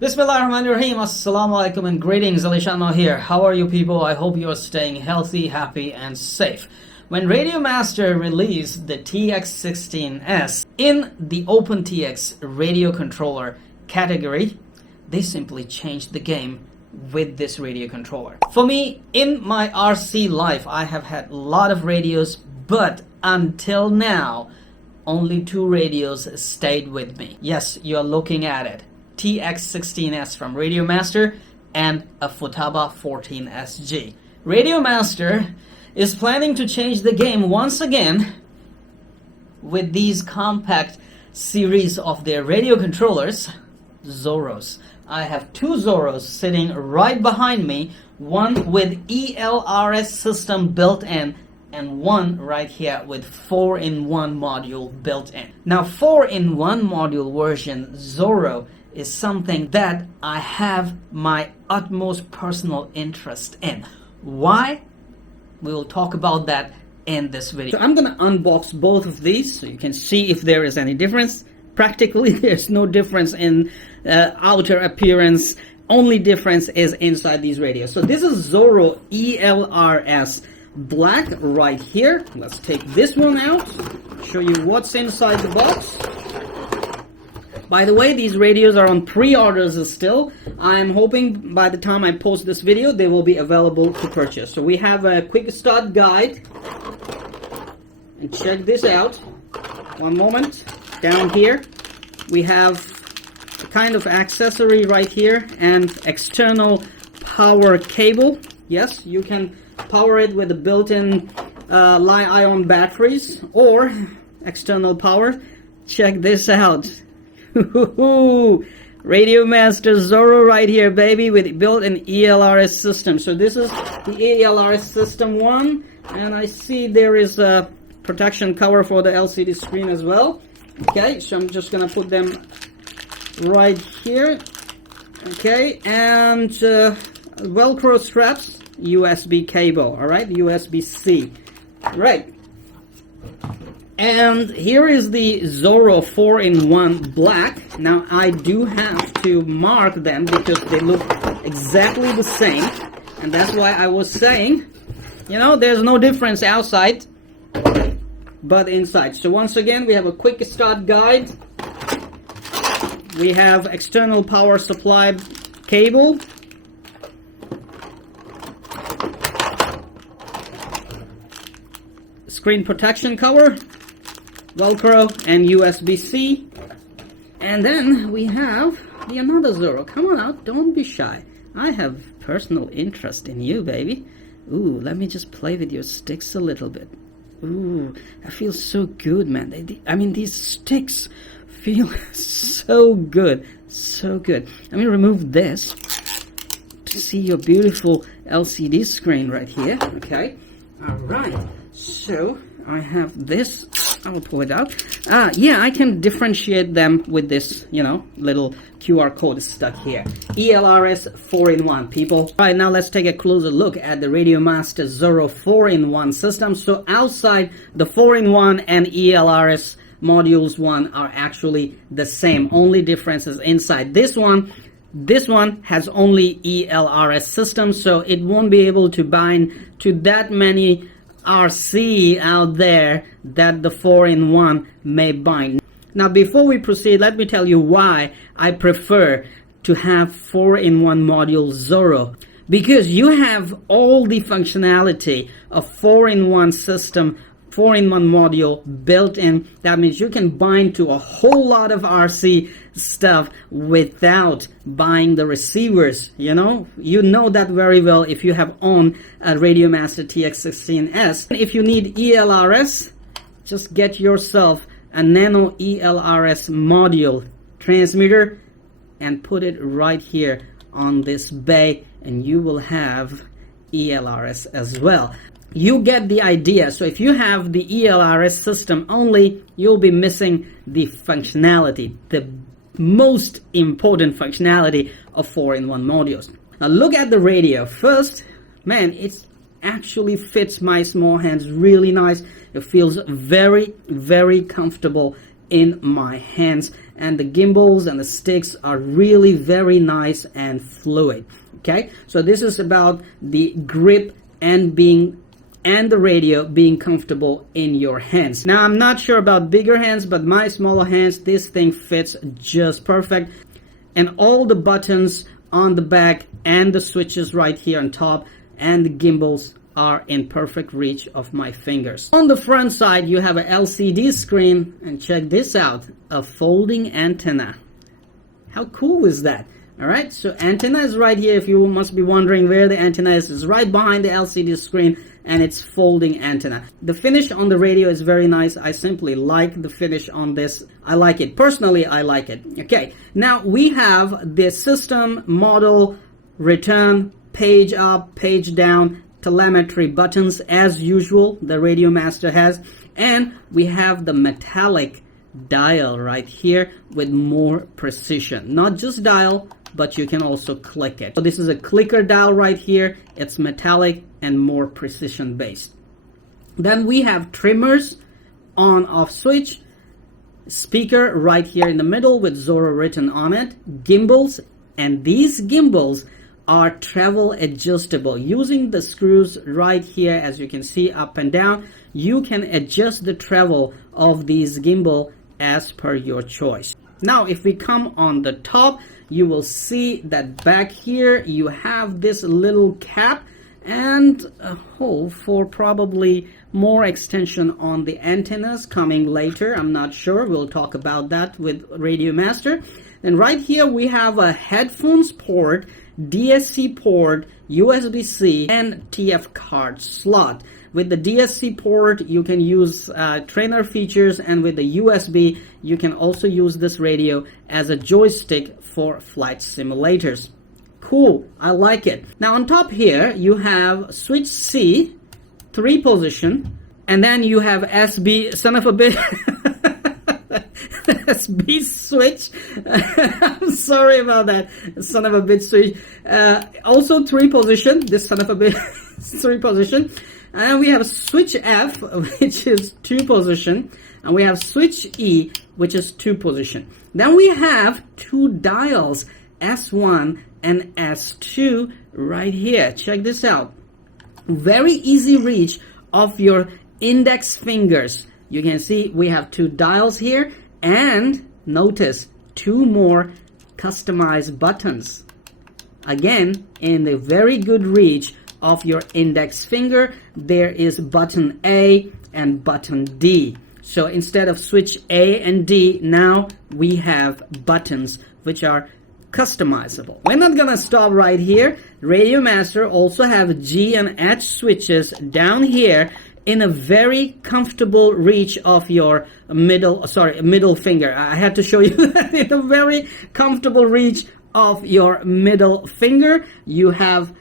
Bismillahirrahmanirrahim. Assalamu alaikum and greetings. Alishano here. How are you people? I hope you are staying healthy, happy and safe. When RadioMaster released the TX16S in the opentx radio controller category, they simply changed the game with this radio controller. For me, in my RC life, I have had a lot of radios, but until now, only 2 radios stayed with me. Yes, you are looking at it. TX16S from RadioMaster and a Futaba 14SG. RadioMaster is planning to change the game once again with these compact series of their radio controllers, Zorros. I have 2 Zorros sitting right behind me, one with ELRS system built in and one right here with 4-in-1 module built in. Now 4-in-1 module version Zorro is something that I have my utmost personal interest in. Why? We will talk about that in this video. So I'm gonna unbox both of these so you can see if there is any difference. Practically there's no difference in outer appearance. Only difference is inside these radios. So this is Zorro ELRS black right here. Let's take this one out, show you what's inside the box. By the way, these radios are on pre-orders still. I'm hoping by the time I post this video, they will be available to purchase. So we have a quick start guide. And check this out. One moment. Down here, we have a kind of accessory right here and external power cable. Yes, you can power it with the built-in Li-ion batteries or external power. Check this out. RadioMaster Zorro right here, baby, with built-in ELRS system. So this is the ELRS system 1, and I see there is a protection cover for the LCD screen as well. Okay, so I'm just gonna put them right here. Okay, and Velcro straps, USB cable. All right, USB-C. Right. And here is the Zorro 4-in-1 black. Now I do have to mark them because they look exactly the same. And that's why I was saying, you know, there's no difference outside but inside. So once again, we have a quick start guide. We have external power supply cable. Screen protection cover. Velcro and USB-C. And then we have the another Zorro. Come on out, don't be shy. I have personal interest in you, baby. Ooh, let me just play with your sticks a little bit. Ooh, that feels so good, man. I mean, these sticks feel so good, so good. Let me remove this to see your beautiful LCD screen right here. Okay, all right. So I have this. I will pull it out. Yeah, I can differentiate them with this, you know, little QR code stuck here. ELRS 4-in-1, people. All right, now let's take a closer look at the RadioMaster Zorro 4-in-1 system. So outside, the 4-in-1 and ELRS modules 1 are actually the same. Only difference is inside. This one has only ELRS system, so it won't be able to bind to that many RC out there that the 4-in-1 may bind. Now before we proceed, let me tell you why I prefer to have 4-in-1 module Zorro. Because you have all the functionality of 4-in-1 system, 4-in-1 module built in. That means you can bind to a whole lot of RC stuff without buying the receivers. You know that very well if you have owned a RadioMaster TX16S. If you need ELRS, just get yourself a nano ELRS module transmitter and put it right here on this bay, and you will have ELRS as well. You get the idea. So if you have the ELRS system only, you'll be missing the functionality, the most important functionality of 4-in-1 modules. Now look at the radio. First, man, it actually fits my small hands really nice. It feels very, very comfortable in my hands, and the gimbals and the sticks are really very nice and fluid. Okay, so this is about the grip and the radio being comfortable in your hands. Now, I'm not sure about bigger hands, but my smaller hands, this thing fits just perfect. And all the buttons on the back and the switches right here on top and the gimbals are in perfect reach of my fingers. On the front side, you have a LCD screen, and check this out, a folding antenna. How cool is that? Alright, so antenna is right here. If you must be wondering where the antenna is right behind the LCD screen, and it's folding antenna. The finish on the radio is very nice. I simply like the finish on this. I like it. Personally, I like it. Okay, now we have the system, model, return, page up, page down, telemetry buttons as usual, the RadioMaster has. And we have the metallic dial right here with more precision. Not just dial, but you can also click it. So this is a clicker dial right here. It's metallic and more precision based. Then we have trimmers, on off switch, speaker right here in the middle with Zorro written on it, gimbals, and these gimbals are travel adjustable. Using the screws right here, as you can see, up and down, you can adjust the travel of these gimbal as per your choice. Now, if we come on the top, you will see that back here you have this little cap and a hole for probably more extension on the antennas coming later. I'm not sure. We'll talk about that with RadioMaster. And right here we have a headphones port, DSC port, USB-C, and TF card slot. With the DSC port, you can use trainer features, and with the USB, you can also use this radio as a joystick for flight simulators. Cool, I like it. Now on top here, you have switch C, 3 position, and then you have SB, son of a bitch, SB switch. I'm sorry about that, son of a bitch switch. Also 3 position, this son of a bitch, 3 position. And we have switch F, which is 2 position, and we have switch E, which is 2 position. Then we have 2 dials, S1 and S2 right here. Check this out. Very easy reach of your index fingers. You can see we have 2 dials here, and notice 2 more customized buttons. Again, in the very good reach of your index finger, there is button A and button D. So instead of switch A and D, now we have buttons which are customizable. We're not gonna stop right here. RadioMaster also have G and H switches down here in a very comfortable reach of your middle finger. I had to show you that in a very comfortable reach of your middle finger. You have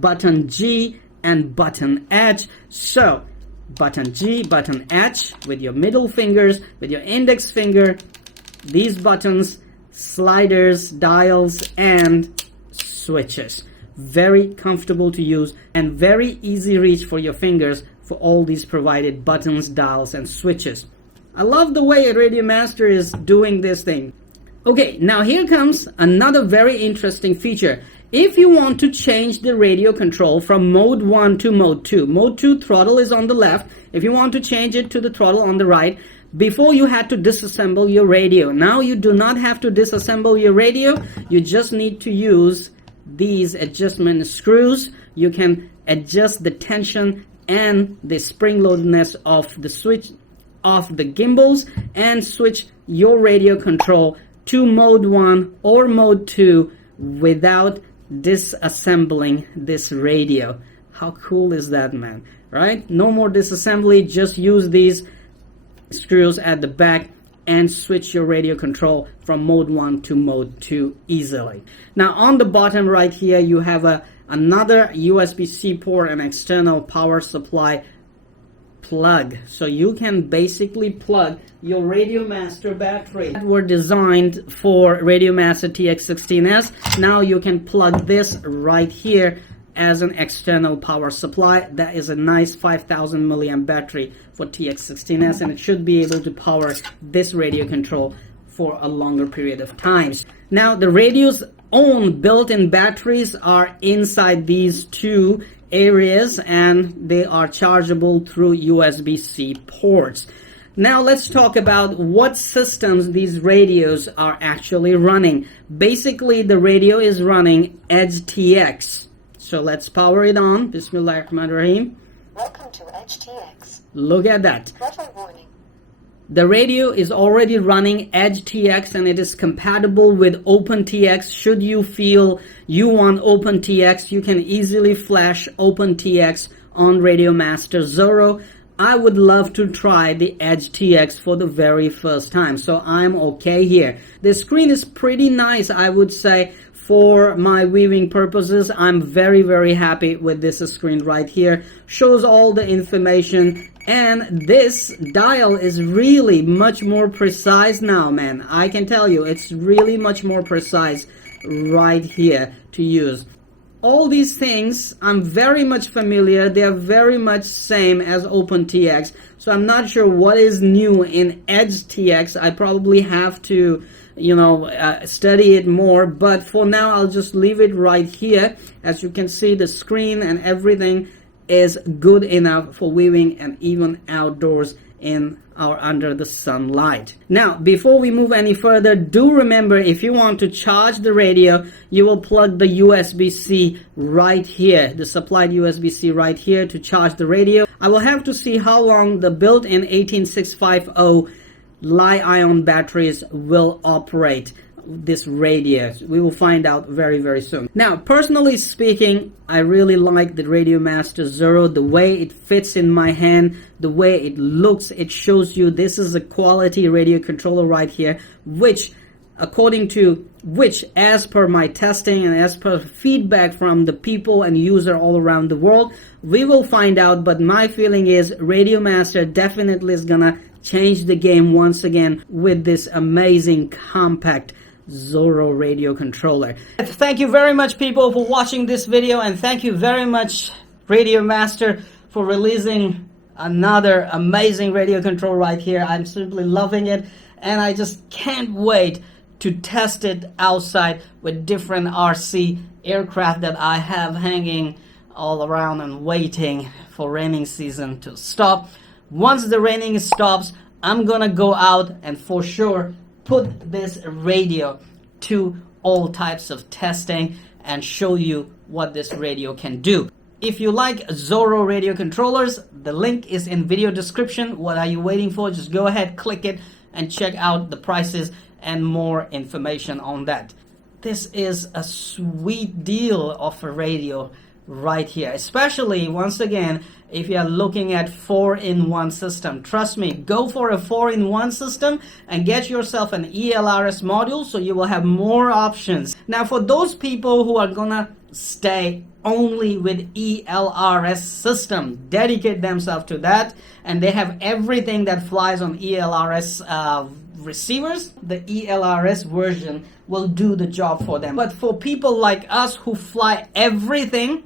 button G and button H. So button G, button H with your middle fingers, with your index finger, these buttons, sliders, dials, and switches. Very comfortable to use and very easy reach for your fingers for all these provided buttons, dials, and switches. I love the way RadioMaster is doing this thing. Okay, now here comes another very interesting feature. If you want to change the radio control from mode 1 to mode 2, mode 2 throttle is on the left. If you want to change it to the throttle on the right, before you had to disassemble your radio. Now you do not have to disassemble your radio. You just need to use these adjustment screws. You can adjust the tension and the spring loadedness of the switch of the gimbals and switch your radio control to mode 1 or mode 2 without disassembling this radio. How cool is that, man? Right? No more disassembly. Just use these screws at the back and switch your radio control from mode 1 to mode 2 easily. Now on the bottom right here you have another USB-C port and external power supply plug. So you can basically plug your RadioMaster battery that were designed for RadioMaster TX16S. Now you can plug this right here as an external power supply. That is a nice 5000 milliamp battery for TX16S, and it should be able to power this radio control for a longer period of time. Now, the radio's own built-in batteries are inside these two areas, and they are chargeable through USB-C ports. Now let's talk about what systems these radios are actually running. Basically, the radio is running Edgetx. So let's power it on. Bismillahirrahmanirrahim. Welcome to Edgetx. Look at that. Weather warning. The radio is already running Edgetx, and it is compatible with opentx. Should you feel you want opentx, you can easily flash opentx on RadioMaster Zorro. I would love to try the Edgetx for the very first time, so I'm okay here. The screen is pretty nice, I would say. For my viewing purposes, I'm very happy with this screen right here. Shows all the information, and this dial is really much more precise now, man. I can tell you, it's really much more precise right here to use. All these things, I'm very much familiar. They are very much same as opentx. So I'm not sure what is new in Edgetx. I probably have to, study it more. But for now, I'll just leave it right here. As you can see, the screen and everything is good enough for viewing and even outdoors in or under the sunlight. Now, before we move any further, do remember, if you want to charge the radio, you will plug the USB-C right here, the supplied USB-C right here to charge the radio. I will have to see how long the built-in 18650 Li-ion batteries will operate this radio. We will find out very soon. Now, personally speaking, I really like the RadioMaster Zorro, the way it fits in my hand, the way it looks. It shows you this is a quality radio controller right here, which as per my testing and as per feedback from the people and user all around the world, we will find out. But my feeling is RadioMaster definitely is gonna change the game once again with this amazing compact Zorro radio controller. Thank you very much, people, for watching this video, and thank you very much, RadioMaster, for releasing another amazing radio controller right here. I'm simply loving it, and I just can't wait to test it outside with different RC aircraft that I have hanging all around and waiting for raining season to stop. Once the raining stops, I'm gonna go out and for sure put this radio to all types of testing and show you what this radio can do. If you like Zorro radio controllers, the link is in video description. What are you waiting for? Just go ahead, click it, and check out the prices and more information on that. This is a sweet deal of a radio right here, especially once again if you are looking at 4-in-1 system. Trust me, go for a 4-in-1 system and get yourself an ELRS module so you will have more options. Now, for those people who are gonna stay only with ELRS system, dedicate themselves to that, and they have everything that flies on ELRS receivers, the ELRS version will do the job for them. But for people like us who fly everything,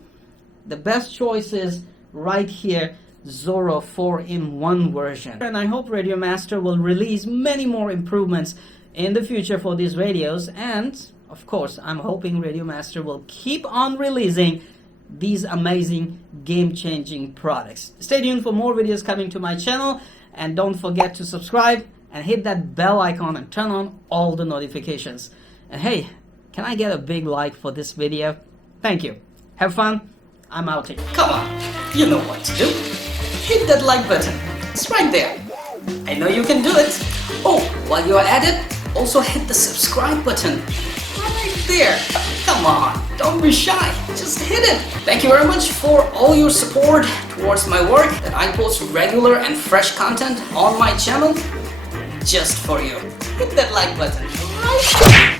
the best choice is right here, Zorro 4-in-1 version. And I hope RadioMaster will release many more improvements in the future for these radios, and of course I'm hoping RadioMaster will keep on releasing these amazing game-changing products. Stay tuned for more videos coming to my channel, and don't forget to subscribe and hit that bell icon and turn on all the notifications. And hey, can I get a big like for this video? Thank you. Have fun. I'm out here. Come on, you know what to do. Hit that like button. It's right there. I know you can do it. Oh, while you're at it, also hit the subscribe button. Right there. Come on, don't be shy. Just hit it. Thank you very much for all your support towards my work, that I post regular and fresh content on my channel just for you. Hit that like button right there.